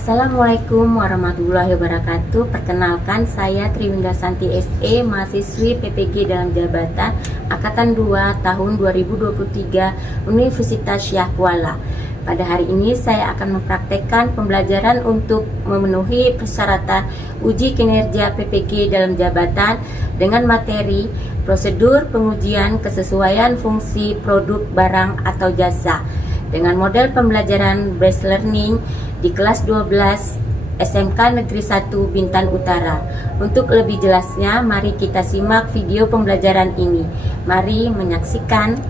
Assalamualaikum warahmatullahi wabarakatuh. Perkenalkan, saya Triwinda Santi SE, mahasiswi PPG dalam jabatan Angkatan 2 tahun 2023 Universitas Syah Kuala. Pada hari ini saya akan mempraktekkan pembelajaran untuk memenuhi persyaratan uji kinerja PPG dalam jabatan dengan materi prosedur pengujian kesesuaian fungsi produk, barang, atau jasa dengan model pembelajaran based learning di kelas 12 SMK Negeri 1 Bintan Utara. Untuk lebih jelasnya, mari kita simak video pembelajaran ini. Mari menyaksikan.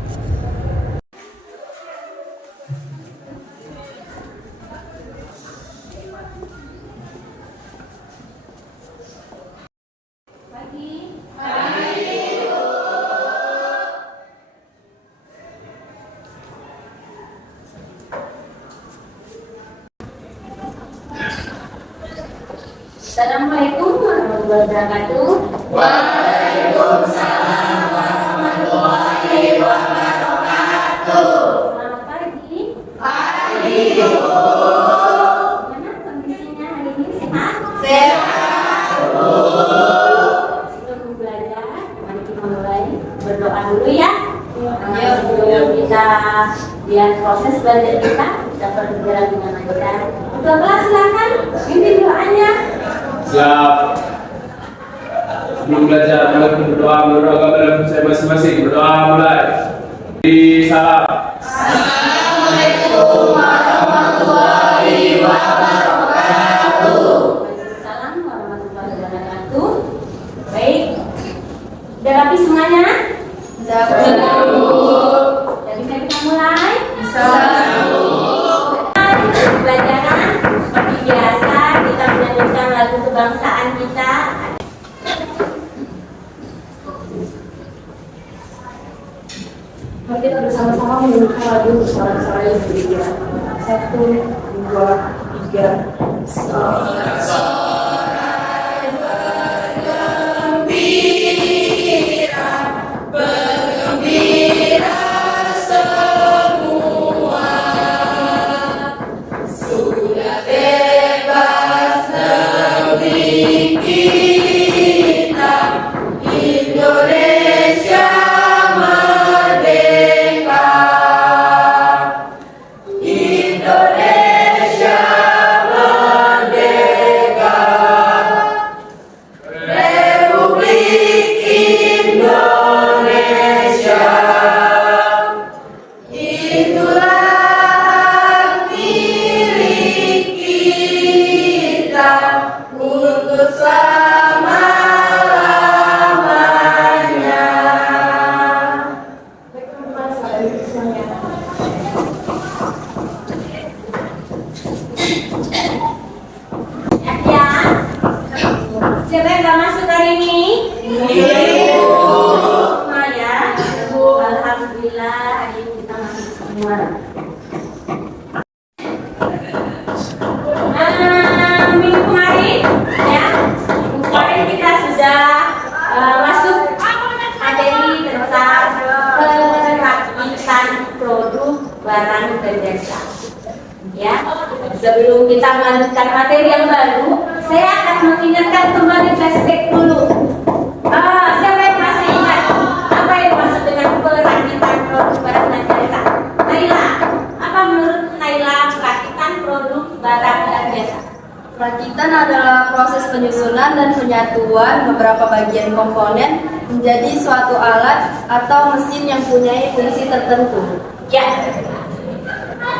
Assalamualaikum warahmatullahi wabarakatuh. Waalaikumsalam warahmatullahi wabarakatuh. Selamat pagi. Pagi. Gimana kondisinya hari ini? Sehat? Sehat. Sebelum belajar, mari kita mulai berdoa dulu ya. Sebelum kita lihat proses belajar kita berjalan dengan lancar. Ketua kelas silakan pimpin doanya. Siap. Sebelum belajar, mari berdoa menurut agama dan saya masing-masing. Berdoa mulai. Di salam. Assalamualaikum warahmatullahi wabarakatuh. Waalaikumsalam warahmatullahi wabarakatuh. Baik, udah rapi semuanya? Sudah. Udah bisa kita mulai? Bisa. Pembelajaran seperti biasa, kita menyanyikan lagu kebangsaan kita. Mari kita bersama-sama menyanyikan lagu bersorak-sorai yang berbeda. 1, 2, 3. Siapa yang gak masuk hari ini? Semua ya. Alhamdulillah hari ini kita masuk semua. Minggu kemarin ya, minggu kemarin kita sudah masuk materi tentang perakitan produk, barang, dan jasa. Ya, sebelum kita melanjutkan materi yang baru, saya akan mengingatkan kembali flashback dulu. Siapa yang masih ingat apa yang maksud dengan perakitan produk, barang, dan jasa? Naila, apa menurut Naila perakitan produk, barang, dan jasa? Perakitan adalah proses penyusunan dan penyatuan beberapa bagian komponen menjadi suatu alat atau mesin yang punya fungsi tertentu. Ya,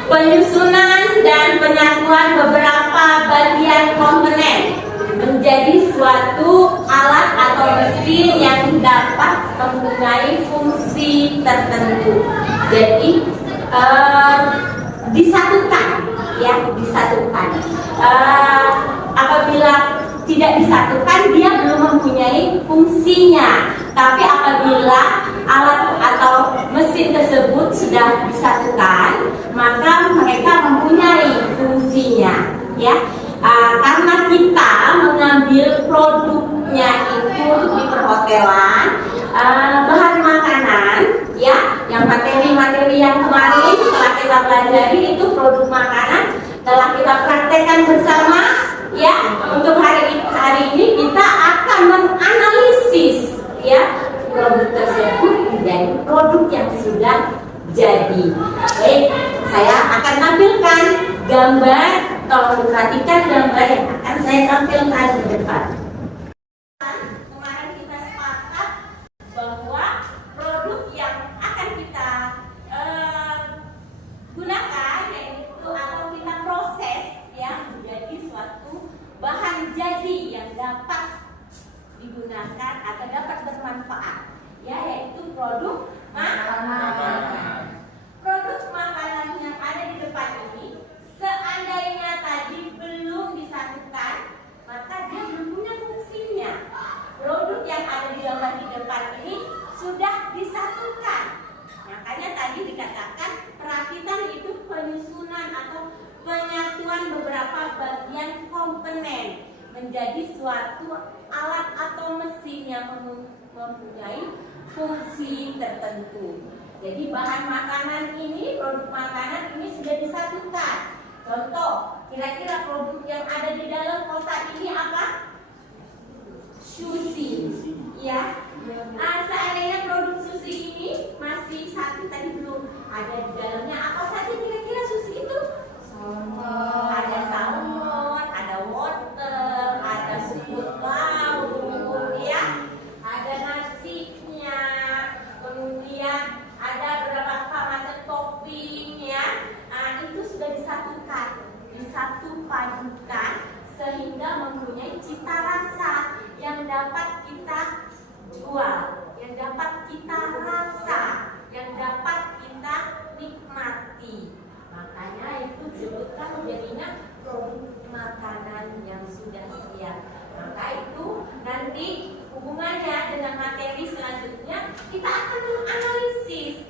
penyusunan dan penyatuan beberapa bagian komponen menjadi suatu alat atau mesin yang dapat mempunyai fungsi tertentu. Jadi disatukan, ya, disatukan. Apabila tidak disatukan, dia belum mempunyai fungsinya. Tapi apabila alat atau mesin tersebut sudah disatukan, maka mereka mempunyai fungsinya, ya. Karena kita mengambil produknya itu di perhotelan, bahan makanan, ya, yang materi-materi yang kemarin telah kita pelajari itu produk makanan, telah kita praktekkan praktekkan bersama ya. Untuk hari ini kita akan menganalisis ya produk tersebut menjadi produk yang sudah jadi. Baik, saya akan tampilkan gambar. Tolong perhatikan gambar yang akan saya tampilkan di depan. Kemarin kita sepakat bahwa produk yang akan kita gunakan yaitu atau kita proses ya menjadi suatu bahan jadi yang dapat digunakan atau dapat bermanfaat ya, yaitu produk makanan. Produk makanan yang ada di depan ini seandainya tadi belum disatukan, maka dia belum punya fungsinya. Produk yang ada di gambar di depan ini sudah disatukan. Makanya tadi dikatakan perakitan itu penyusunan atau penyatuan beberapa bagian komponen menjadi suatu alat atau mesin yang mempunyai fungsi tertentu. Jadi bahan makanan ini, produk makanan ini sudah disatukan. Contoh, kira-kira produk yang ada di dalam kotak ini apa? Sushi, ya. Seandainya produk sushi ini masih satu tadi belum ada di dalamnya, apa saja kira-kira sushi itu? Ada salmon, ada wortel, ada seafood laut, ya. Ada nasinya, kemudian ada beberapa macam topping, ya. Itu sudah disatukan, disatu padukan sehingga mempunyai cita rasa yang dapat kita jual, yang dapat kita rasa, yang dapat kita nikmati. Makanya itu disebutkan menjadinya produk makanan yang sudah siap. Maka itu nanti hubungannya dengan materi selanjutnya kita akan menganalisis.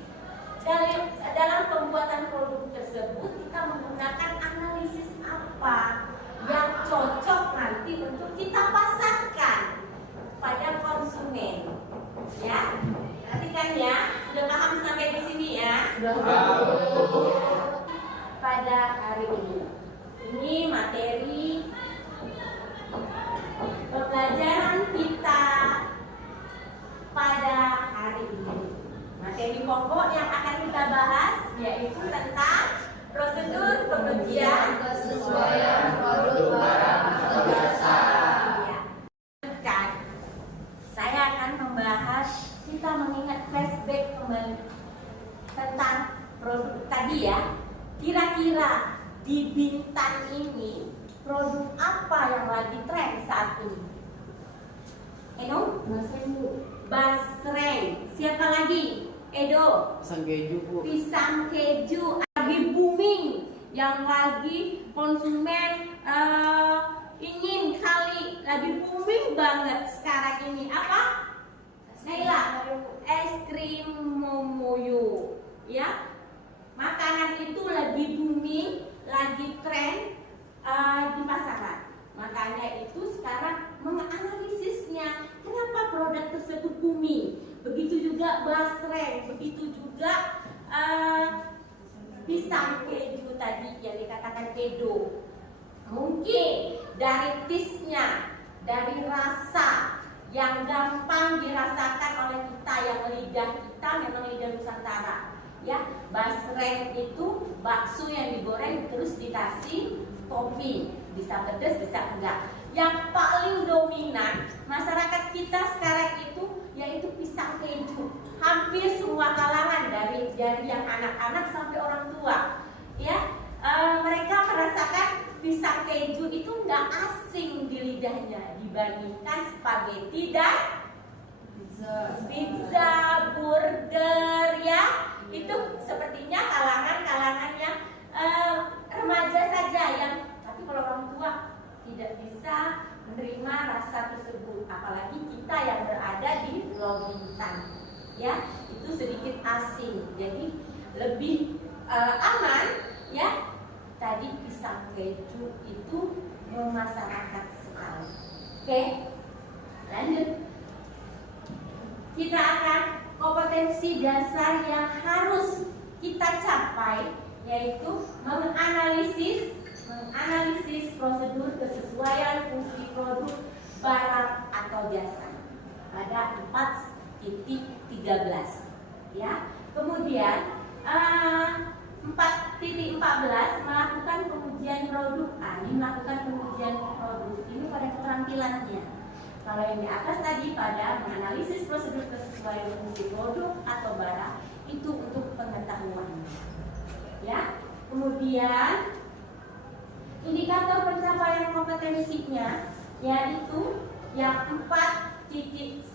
Dalam pembuatan produk tersebut kita menggunakan analisis apa yang cocok nanti untuk kita pasarkan pada konsumen. Ya, perhatikan ya, sudah paham sampai di sini ya? Pada hari ini materi pembelajaran kita pada hari ini. Materi pokok yang akan kita bahas yaitu tentang prosedur pengujian kesesuaian produk barang atau jasa. Saya akan membahas, kita mengingat flashback kembali tentang produk tadi ya. Kira-kira di Bintan ini produk apa yang lagi tren saat ini? Eno? Basreng. Siapa lagi? Edo? Pisang keju, Bu. Pisang keju lagi booming, yang lagi konsumen ingin kali, lagi booming banget sekarang ini apa? Naila, es krim Momoyo, ya. Makanan itu lagi booming, lagi tren di pasaran. Makanya itu sekarang menganalisisnya, kenapa produk tersebut booming. Begitu juga basreng, begitu juga pisang keju tadi yang dikatakan Edo. Mungkin dari taste-nya, dari rasa yang gampang dirasakan oleh kita, yang lidah kita memang lidah Nusantara. Ya, basreng itu bakso yang digoreng terus dikasih topping, bisa pedas bisa enggak. Yang paling dominan masyarakat kita sekarang itu yaitu pisang keju. Hampir semua kalangan dari yang anak-anak sampai orang tua, ya, mereka merasakan pisang keju itu enggak asing di lidahnya dibandingkan spaghetti dan pizza, burger, ya. Itu sepertinya kalangan yang remaja saja yang, tapi kalau orang tua tidak bisa menerima rasa tersebut, apalagi kita yang berada di Pulau Bintan, ya, itu sedikit asing, jadi lebih aman, ya. Tadi pisang keju itu memasyarakat sekali. Oke, lanjut. Kita akan kompetensi dasar yang harus kita capai, yaitu menganalisis menganalisis prosedur kesesuaian fungsi produk barang atau jasa pada 4.13 ya. Kemudian 4.14 melakukan pengujian produk. Ini melakukan pengujian produk ini pada keterampilannya. Kalau yang di atas tadi pada menganalisis prosedur kesesuaian fungsi produk atau barang itu untuk pengetahuan. Ya. Kemudian indikator pencapaian kompetensinya yaitu yang 4.13.1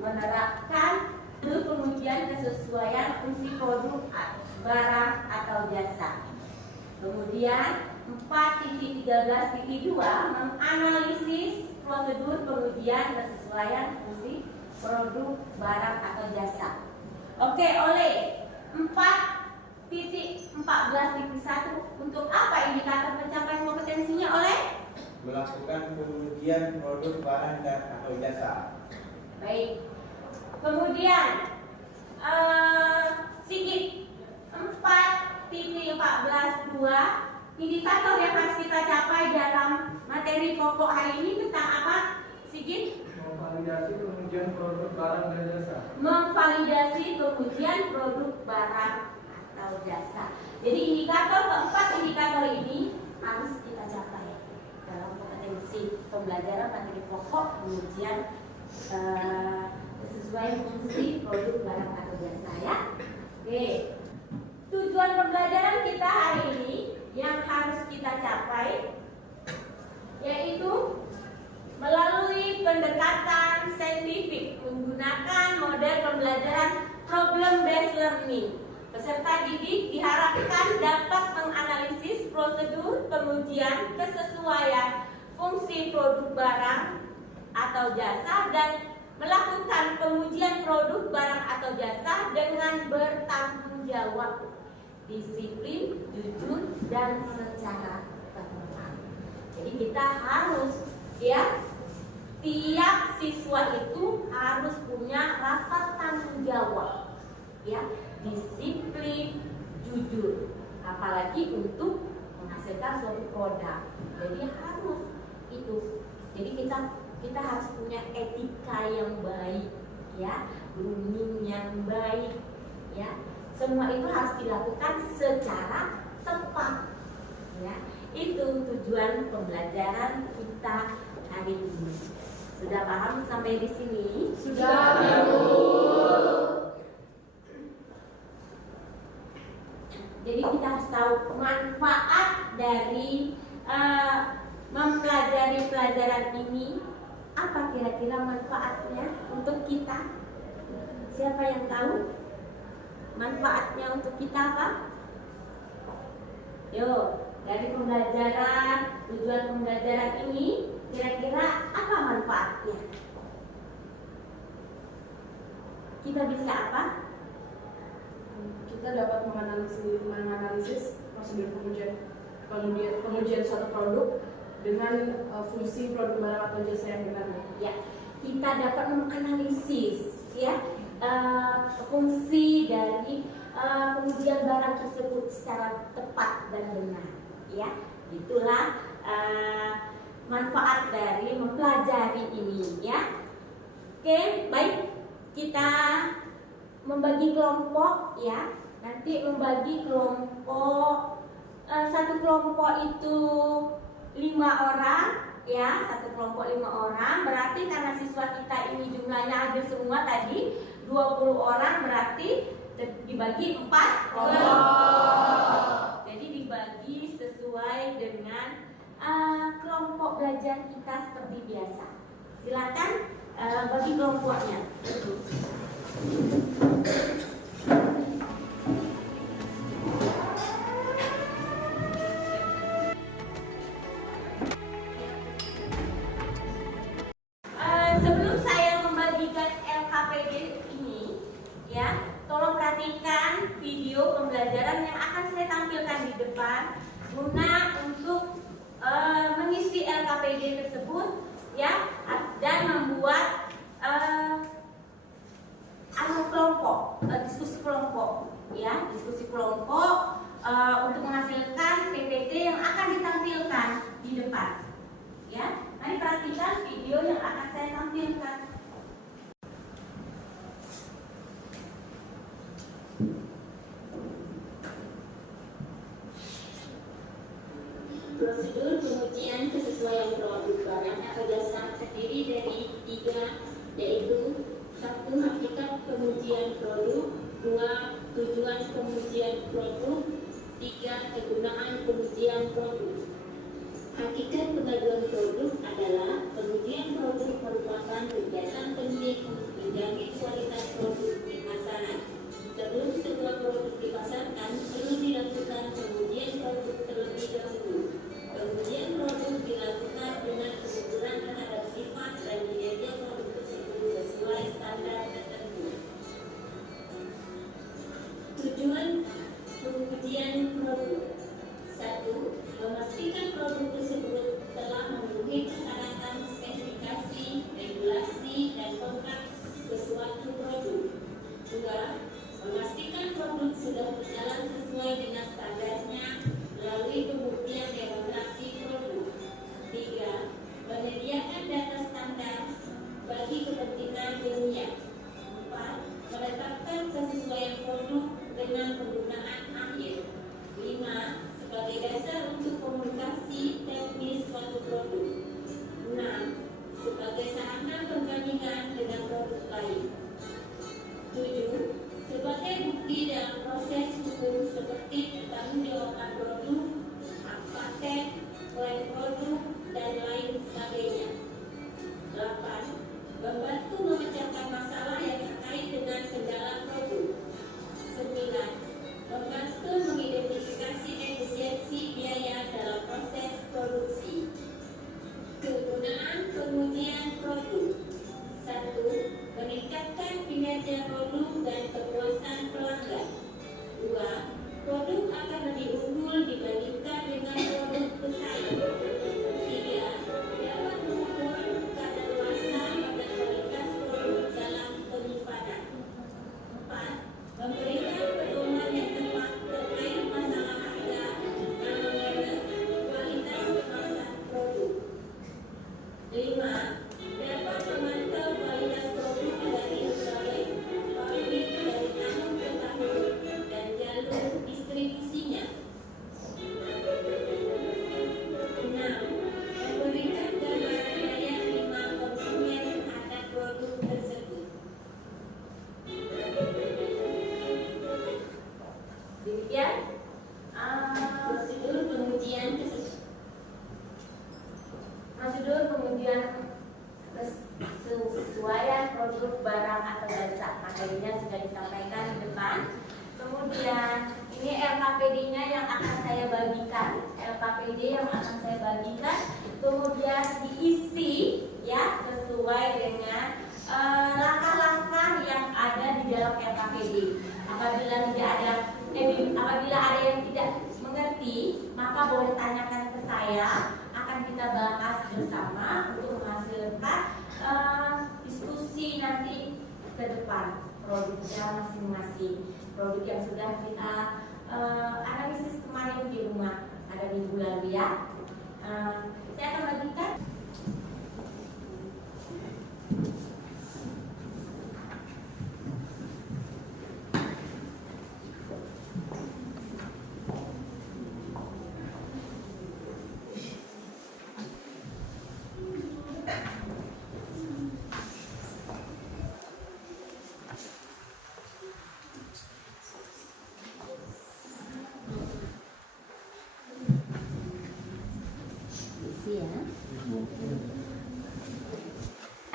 menerapkan pengujian kesesuaian fungsi produk barang atau jasa. Kemudian 4.13.2 menganalisis prosedur pengujian kesesuaian fungsi produk barang atau jasa. Oke, oleh 4.14.1 untuk apa indikator pencapaian kompetensinya oleh? Melakukan pengujian produk barang dan atau jasa. Baik. Kemudian Sigit 4.14.2 indikator yang harus kita capai dalam materi pokok hari ini tentang apa, Sigit? Memvalidasi pengujian produk barang dan jasa. Memvalidasi pengujian produk barang atau jasa. Jadi indikator keempat indikator ini harus kita capai dalam kompetensi pembelajaran materi pokok pengujian sesuai fungsi produk barang atau jasa ya. Oke. Tujuan pembelajaran kita hari ini yang harus kita capai yaitu melalui pendekatan saintifik menggunakan model pembelajaran problem based learning. Peserta didik diharapkan dapat menganalisis prosedur pengujian kesesuaian fungsi produk barang atau jasa dan melakukan pengujian produk barang atau jasa dengan bertanggung jawab, disiplin, jujur, dan secara terbuka. Jadi kita harus ya, tiap siswa itu harus punya rasa tanggung jawab, ya, disiplin, jujur, apalagi untuk menghasilkan suatu produk. Jadi harus itu. Jadi kita harus punya etika yang baik, ya, grooming yang baik, ya. Semua itu harus dilakukan secara tepat, ya. Itu tujuan pembelajaran kita hari ini. Sudah paham sampai di sini? Sudah, Bu. Jadi kita harus tahu manfaat dari mempelajari pelajaran ini. Apa kira-kira manfaatnya untuk kita? Siapa yang tahu? Manfaatnya untuk kita apa? Yuk, dari pembelajaran, tujuan pembelajaran ini kira-kira apa manfaatnya? Kita bisa apa? Kita dapat menganalisis prosedur pengujian suatu produk dengan fungsi produk barang atau jasa yang benar. Ya, kita dapat menganalisis ya fungsi dari pengujian barang tersebut secara tepat dan benar. Ya, itulah manfaat dari mempelajari ini. Ya, oke, baik, kita membagi kelompok ya. Nanti membagi kelompok, satu kelompok itu 5 orang ya, satu kelompok 5 orang. Berarti karena siswa kita ini jumlahnya ada semua tadi 20 orang, berarti dibagi 4 kelompok. Jadi dibagi sesuai dengan kelompok belajar kita seperti biasa. Silakan bagi kelompoknya. Sebelum saya membagikan LKPD ini, ya, tolong perhatikan video pembelajaran yang akan saya tampilkan di depan guna untuk mengisi LKPD tersebut, ya, dan membuat kelompok, diskusi kelompok, ya, diskusi kelompok untuk menghasilkan PPT Prosedur pengujian kesesuaian produk barang atau jasa terdiri dari 3, yaitu 1. Hakikat pengujian produk, 2. Tujuan pengujian produk, 3. Kegunaan pengujian produk. Hakikat pengajuan produk adalah pengujian produk merupakan kegiatan penting untuk menjamin kualitas produk di pasaran. Sebelum sebuah produk dipasarkan, perlu dilakukan pengujian produk terlebih dahulu. Pengujian produk dilakukan dengan pengukuran terhadap sifat dan kinerja produk tersebut sesuai standar tertentu. Tujuan pengujian produk: 1. Memastikan produk tersebut telah memenuhi persyaratan spesifikasi, regulasi, dan kontrak sesuatu produk. 2. Memastikan produk sudah berjalan sesuai dengan standarnya melalui pembuktian demonstrasi produk. 3. Menyediakan data standar bagi kepentingan ilmiah. 4. Menetapkan kesesuaian produk dengan penggunaan akhir. 5. Sebagai dasar untuk komunikasi teknis suatu produk. 6. Sebagai sarana perbandingan dengan produk lain. 7. Sebagai bukti dalam proses hukum seperti pertanggungjawaban produk, hak paten, klaim produk, dan lain sebagainya. 8. Membantu memecahkan masalah yang terkait dengan kendala produk. 9. Membantu mengidentifikasi efisiensi biaya dalam proses produksi. Kegunaan pengujian produk: 1. Meningkatkan kinerja produk dan kepuasan pelanggan. 2. Produk akan lebih unggul dibandingkan dengan produk pesaing. 3. Dapat mengukur kadaluarsa pada kualitas produk dalam penyimpanan. 4. Memberikan pedoman yang tepat terkait masalah harga, nama merek, kualitas kemasan produk. 5. Dapat memantau kualitas produk dari berbagai pabrik dari tahun ke tahun dan jalur distribusinya. 6. Memberikan gambaran daya terima konsumen terhadap produk tersebut. Demikian prosedur pengujian kesesuaian produk barang atau jasa. Materinya sudah disampaikan di depan. Kemudian ini LKPD-nya yang akan saya bagikan. Kemudian diisi ya sesuai dengan langkah-langkah yang ada di dalam LKPD. Apabila ada yang tidak mengerti, maka boleh tanyakan ke saya. Akan kita bahas bersama untuk menghasilkan diskusi nanti ke depan produknya masing-masing. Produk yang sudah kita analisis kemarin di rumah pada minggu lalu ya. Saya akan bagikan.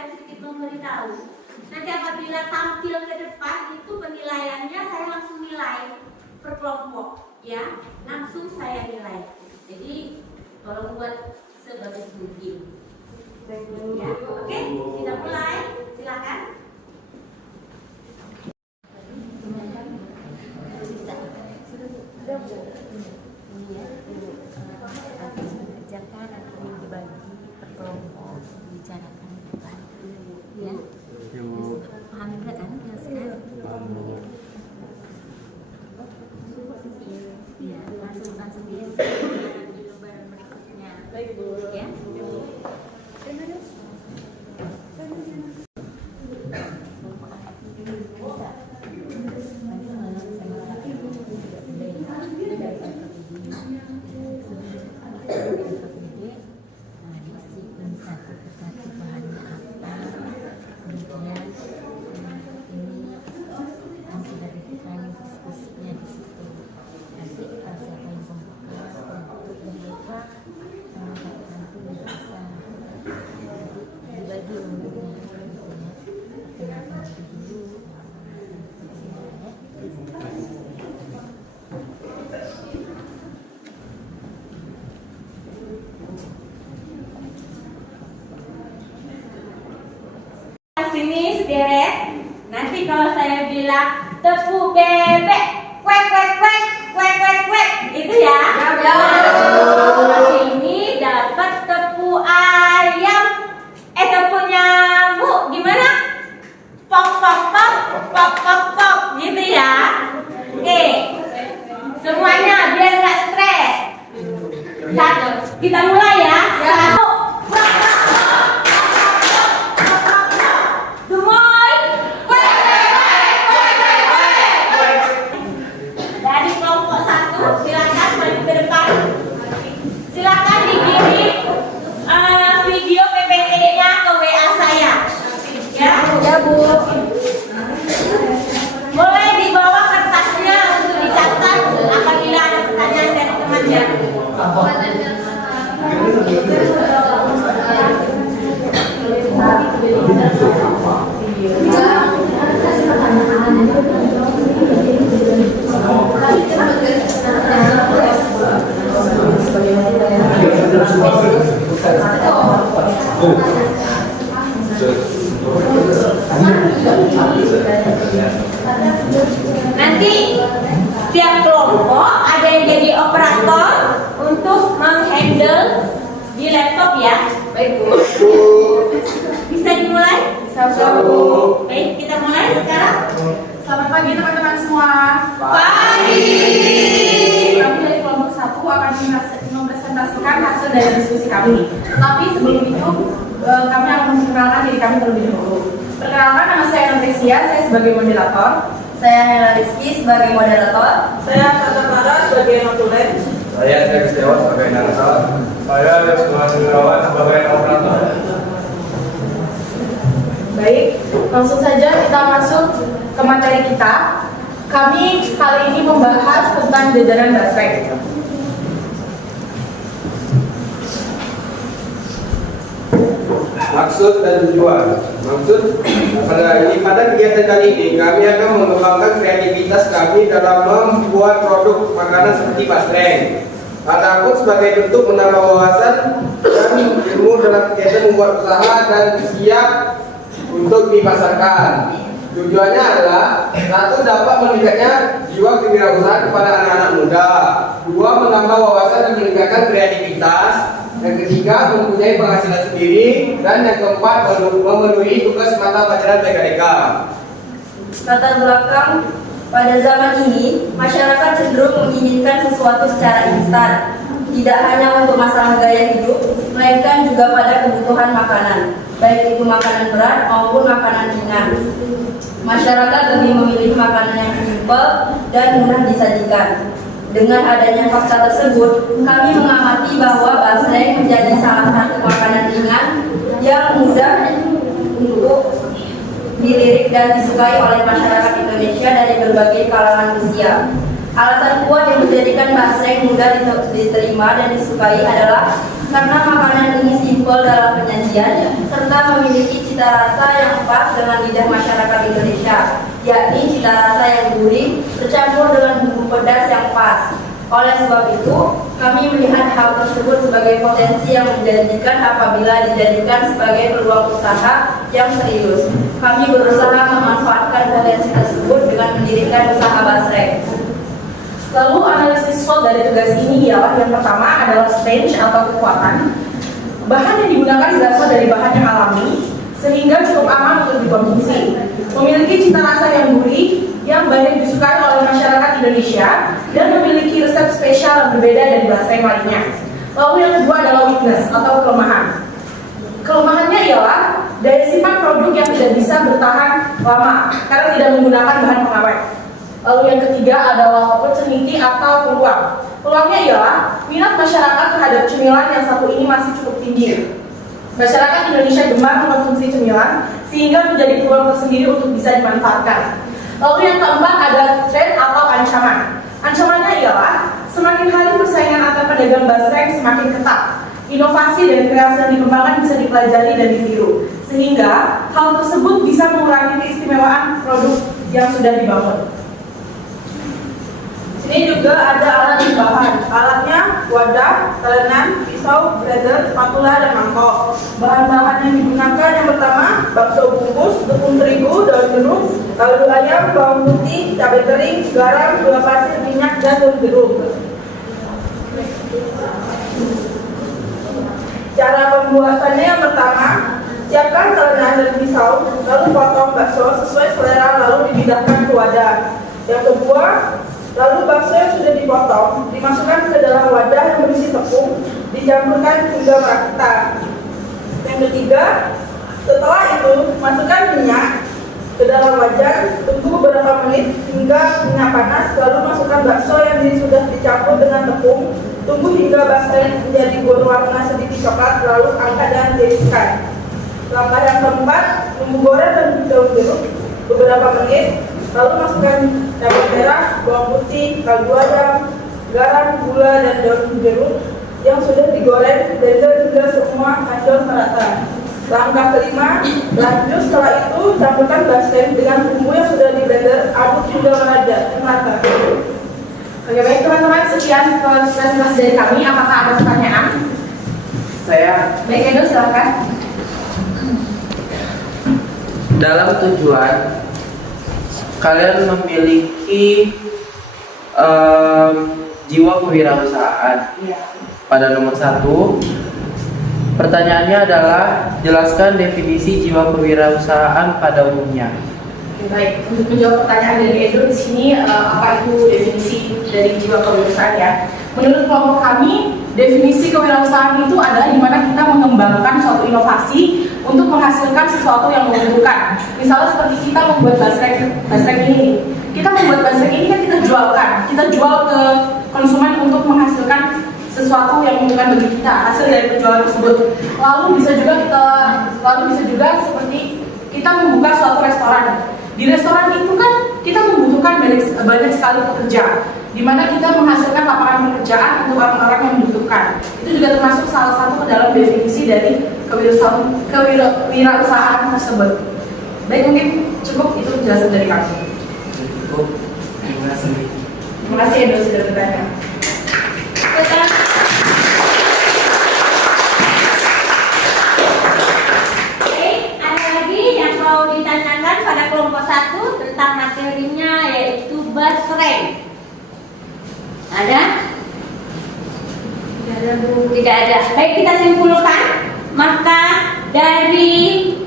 Sedikit memberitahu. Nanti apabila tampil ke depan itu penilaiannya saya langsung nilai per kelompok, ya, langsung saya nilai. Jadi tolong buat sebagai mungkin. Ya, oke, kita mulai. Silakan. Kerjakan atau dibagi per kelompok, bicarakan di depan, ya. Paham juga kan, jelaskan? Ya, langsung diisi di lembaran berikutnya. Baik, Bu. Ya. Bisa. Nah, diisi satu persatu bahannya apa, kemudian ini nanti dari kita diskusinya di situ. Nanti siapa yang membuka untuk membuka nanti bisa dibagi umurnya gitu ya. Perkenalkan diri dulu. Sini sederet. Nanti kalau saya bilang tepung bebek, kwek kwek kwek, kwek kwek kwek, itu ya. Sini dapat tepung ayam, tepung nyamuk, gimana? Pok pok pok, pok pok pok, gitu ya. Oke, semuanya biar nggak stres. Satu, kita mulai ya. Satu. Dari kelompok 1 silakan maju ke depan. Silakan dikirim video PPT-nya ke WA saya. Ya, Bu. Boleh dibawa kertasnya untuk dicatat apabila ada pertanyaan dari temannya. Nanti tiap kelompok ada yang jadi operator untuk menghandle di laptop ya. Baik, Bu. Bisa dimulai? Bisa, Bu. Baik, kita mulai sekarang. Selamat pagi teman-teman semua. Pagi. Kami dari kelompok 1 akan mempresentasikan hasil dari diskusi kami. Tetapi sebelum itu kami akan memperkenalkan diri kami terlebih dahulu. Perkenalkan, nama saya Notresia, saya sebagai moderator. Saya Hela Rizky sebagai moderator. Saya Tata Mara sebagai notulen. Saya Setiawan sebagai narator. Saya Sugrawat sebagai operator. Baik, langsung saja kita masuk ke materi kita. Kami kali ini membahas tentang jajaran baterai. Maksud dan tujuan. Pada kegiatan kali ini kami akan mengembangkan kreativitas kami dalam membuat produk makanan seperti basreng. Adapun sebagai bentuk menambah wawasan dan ilmu dalam kegiatan membuat usaha dan siap untuk dipasarkan. Tujuannya adalah 1. Dapat meningkatnya jiwa kewirausahaan kepada anak-anak muda. 2. Menambah wawasan dan meningkatkan kreativitas. Yang ketiga, mempunyai penghasilan sendiri. Dan yang keempat, memenuhi tugas mata pelajaran TKDK. Latar belakang pada zaman ini, masyarakat cenderung menginginkan sesuatu secara instan, tidak hanya untuk masalah gaya hidup, melainkan juga pada kebutuhan makanan, baik itu makanan berat maupun makanan ringan. Masyarakat lebih memilih makanan yang simpel dan mudah disajikan. Dengan adanya fakta tersebut, kami mengamati bahwa basreng menjadi salah satu makanan ringan yang mudah untuk dilirik dan disukai oleh masyarakat Indonesia dari berbagai kalangan usia. Alasan kuat yang menjadikan basreng mudah diterima dan disukai adalah karena makanan ini simpel dalam penyajian serta memiliki cita rasa yang pas dengan lidah masyarakat Indonesia, yakni cita rasa yang gurih bercampur dengan bumbu pedas yang pas. Oleh sebab itu, kami melihat hal tersebut sebagai potensi yang menjanjikan apabila dijadikan sebagai peluang usaha yang serius. Kami berusaha memanfaatkan potensi tersebut dengan mendirikan usaha basreng. Lalu analisis SWOT dari tugas ini ialah yang pertama adalah strength atau kekuatan. Bahan yang digunakan berasal dari bahan yang alami, sehingga cukup aman untuk dikonsumsi. Memiliki cita rasa yang gurih, yang banyak disukai oleh masyarakat Indonesia, dan memiliki resep spesial yang berbeda dari basreng lainnya. Lalu yang kedua adalah weakness atau kelemahan. Kelemahannya ialah daya simpan produk yang tidak bisa bertahan lama karena tidak menggunakan bahan pengawet. Lalu yang ketiga adalah opportunity atau peluang. Peluangnya ialah minat masyarakat terhadap cemilan yang satu ini masih cukup tinggi. Masyarakat Indonesia gemar mengkonsumsi cemilan sehingga menjadi peluang tersendiri untuk bisa dimanfaatkan. Lalu yang keempat ada tren atau ancaman. Ancamannya ialah semakin hari persaingan antar pedagang basreng semakin ketat. Inovasi dan kreasi yang dikembangkan bisa dipelajari dan ditiru, sehingga hal tersebut bisa mengurangi keistimewaan produk yang sudah dibangun. Sini juga ada alat bahan. Alatnya wadah, talenan, pisau, blender, spatula, dan mangkok. Bahan-bahan yang digunakan yang pertama bakso bungkus, tepung terigu, daun jeruk, kaldu ayam, bawang putih, cabai kering, garam, gula pasir, minyak, dan daun jeruk. Cara pembuatannya yang pertama, siapkan talenan dan pisau, lalu potong bakso sesuai selera, lalu dipindahkan ke wadah. Yang kedua, lalu bakso yang sudah dipotong dimasukkan ke dalam wadah yang berisi tepung, dicampurkan hingga merata. Yang ketiga, setelah itu masukkan minyak ke dalam wajan, tunggu beberapa menit hingga minyak panas, lalu masukkan bakso yang sudah dicampur dengan tepung, tunggu hingga bakso menjadi berwarna sedikit coklat, lalu angkat dan tiriskan. Langkah yang keempat, tunggu goreng dan daun jeruk beberapa menit, lalu masukkan cabai merah, bawang putih, kaldu ayam, garam, gula, dan daun jeruk yang sudah digoreng, blender hingga semua hancur merata. Langkah kelima, lanjut setelah itu campurkan basreng dengan bumbu yang sudah di blender, aduk hingga merata. Oke, baik teman-teman, sekian presentasi dari kami. Apakah ada pertanyaan? Saya Baik, Edo silakan. Dalam tujuan kalian memiliki jiwa kewirausahaan. Pada nomor 1, pertanyaannya adalah jelaskan definisi jiwa kewirausahaan pada umumnya. Baik, untuk menjawab pertanyaan dari Edo di sini, apa itu definisi dari jiwa kewirausahaan ya? Menurut kelompok kami, definisi kewirausahaan itu adalah di mana kita mengembangkan suatu inovasi untuk menghasilkan sesuatu yang menguntungkan. Misalnya seperti kita membuat basreng ini. Kita membuat basreng ini kan kita jual ke konsumen untuk menghasilkan sesuatu yang menguntungkan bagi kita, hasil dari penjualan tersebut. Lalu bisa juga seperti kita membuka suatu restoran. Di restoran itu kan kita membutuhkan banyak sekali pekerja, di mana kita menghasilkan lapangan pekerjaan untuk orang-orang yang membutuhkan. Itu juga termasuk salah satu ke dalam definisi dari kewirausahaan tersebut. Baik, mungkin cukup itu penjelasan dari kami. Cukup. Terima kasih. Terima kasih Edo sudah bertanya. Ditanyakan pada kelompok 1 tentang materinya, yaitu basreng. Ada? Tidak ada. Baik, kita simpulkan. Maka dari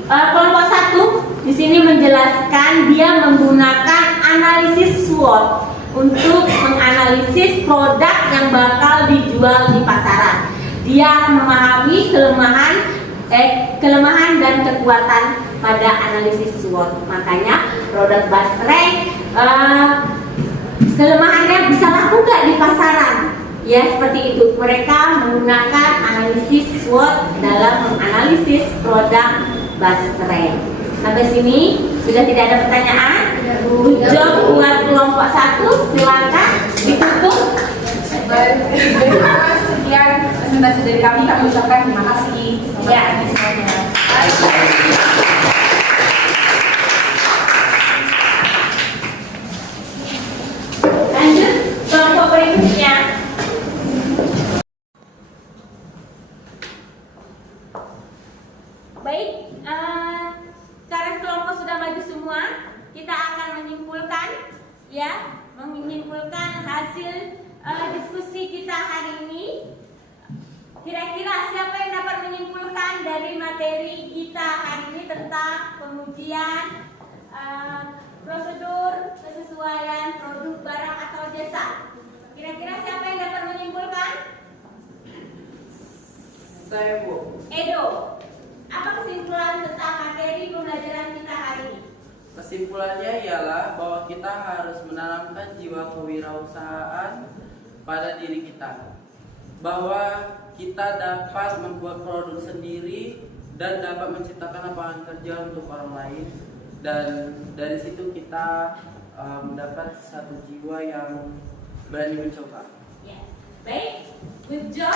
kelompok 1 di sini menjelaskan dia menggunakan analisis SWOT untuk menganalisis produk yang bakal dijual di pasaran. Dia memahami kelemahan dan kekuatan pada analisis SWOT. Makanya produk basreng kelemahannya bisa laku nggak di pasaran? Ya seperti itu. Mereka menggunakan analisis SWOT dalam menganalisis produk basreng. Sampai sini sudah tidak ada pertanyaan. Good job buat kelompok 1. Silakan ditutup. Baik, sekian presentasi dari kami ucapkan terima kasih. Ya, semuanya. Lanjut kelompok berikutnya. Baik, karena kelompok sudah maju semua, kita akan menyimpulkan hasil diskusi kita hari ini. Kira-kira siapa yang dapat menyimpulkan dari materi kita hari ini tentang pengujian prosedur kesesuaian produk barang atau jasa? Kira-kira siapa yang dapat menyimpulkan? Saya, Bu. Edo, apa kesimpulan tentang materi pembelajaran kita hari ini? Kesimpulannya ialah bahwa kita harus menanamkan jiwa kewirausahaan pada diri kita, bahwa kita dapat membuat produk sendiri dan dapat menciptakan lapangan kerja untuk orang lain, dan dari situ kita mendapat satu jiwa yang berani mencoba. Ya, baik, good job.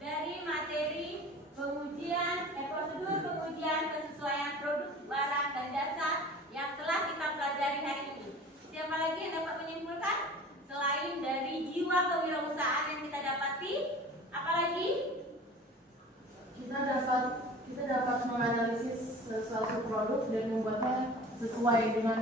Dari materi prosedur pengujian kesesuaian produk barang dan jasa yang telah kita pelajari hari ini. Siapa lagi yang dapat menyimpulkan? Selain dari jiwa kewirausahaan yang kita dapati, apalagi? Kita dapat menganalisis suatu produk dan membuatnya sesuai dengan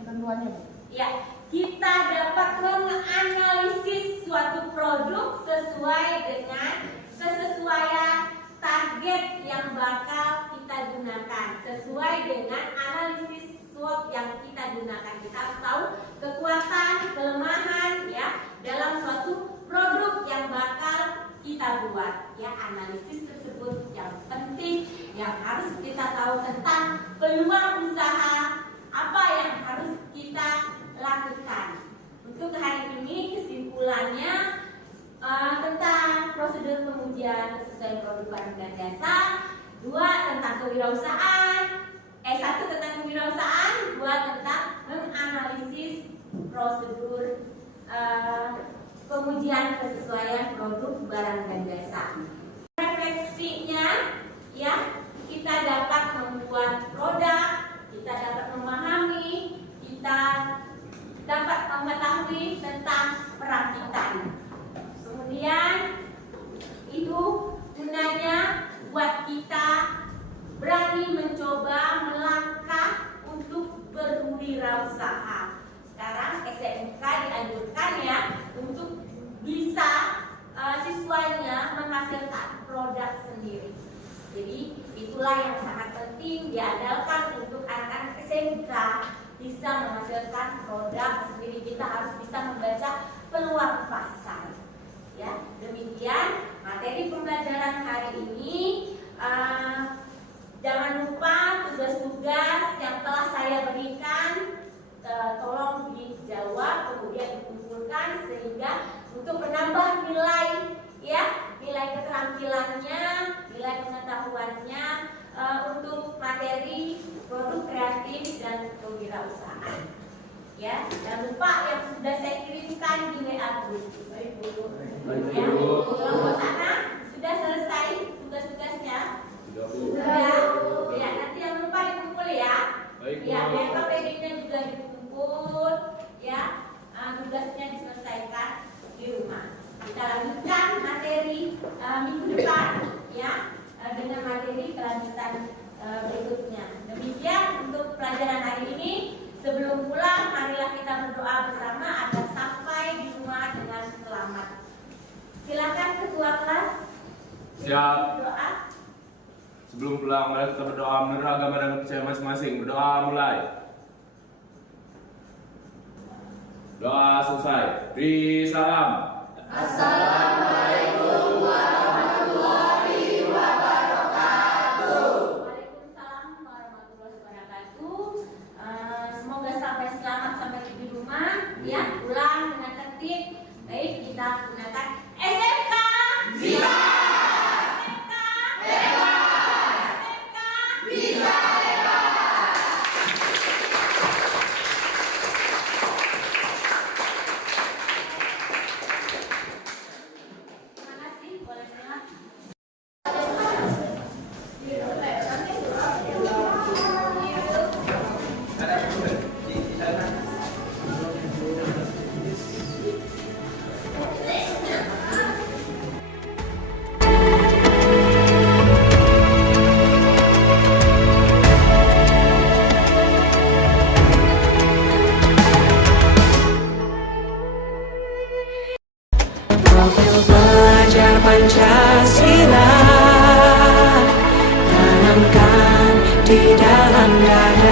ketentuannya. Ya, kita dapat menganalisis suatu produk sesuai dengan kesesuaian target yang bakal kita gunakan, sesuai dengan analisis SWOT yang kita gunakan. Kita harus tahu kekuatan, kelemahan ya dalam suatu produk yang bakal kita buat. Ya, analisis tersebut yang penting, yang harus kita tahu tentang peluang usaha apa yang harus kita lakukan. Untuk hari ini kesimpulannya tentang prosedur pengujian kesesuaian produk barang dan jasa, 2 tentang kewirausahaan, 1 tentang kewirausahaan, 2 tentang menganalisis prosedur pengujian kesesuaian produk barang dan jasa. Refleksinya ya, kita dapat membuat produk, kita dapat memahami, kita dapat mengetahui tentang perakitan. Kemudian itu gunanya buat kita berani mencoba melangkah untuk berwirausaha. Sekarang SMK dianjurkan ya untuk bisa siswanya menghasilkan produk sendiri. Jadi itulah yang sangat penting diandalkan untuk anak-anak SMK bisa menghasilkan produk sendiri. Kita harus bisa membaca peluang pasar. Ya, demikian materi pembelajaran hari ini. Jangan lupa tugas-tugas yang telah saya berikan tolong dijawab kemudian dikumpulkan sehingga untuk menambah nilai ya, nilai keterampilannya, nilai pengetahuannya untuk materi produk kreatif dan kewirausahaan. Ya, jangan lupa yang sudah saya kirimkan di WA group. Baik Bu. Ya, kelompok sana sudah selesai tugas-tugasnya. Sudah. Ya, nanti jangan lupa dikumpul ya. Ya, biar KPD-nya juga dikumpul. Ya, tugasnya diselesaikan di rumah. Kita lanjutkan materi minggu depan ya, dengan materi kelanjutan berikutnya. Demikian untuk pelajaran hari ini. Sebelum pulang, marilah kita berdoa bersama agar sampai di rumah dengan selamat. Silakan ketua kelas. Siap. Doa. Sebelum pulang, mari kita berdoa menurut agama dan kepercayaan masing-masing. Berdoa mulai. Doa selesai. Beri salam. Assalamualaikum warahmatullahi wabarakatuh. Waalaikumsalam warahmatullahi wabarakatuh. Semoga sampai selamat sampai di rumah ya, pulang dengan tertib. Baik, kita gunakan SMK. Bisa. SMK. Hebat. SMK. Bisa hebat. Terima kasih, boleh silakan. Profil pelajar Pancasila tanamkan di dalam dada.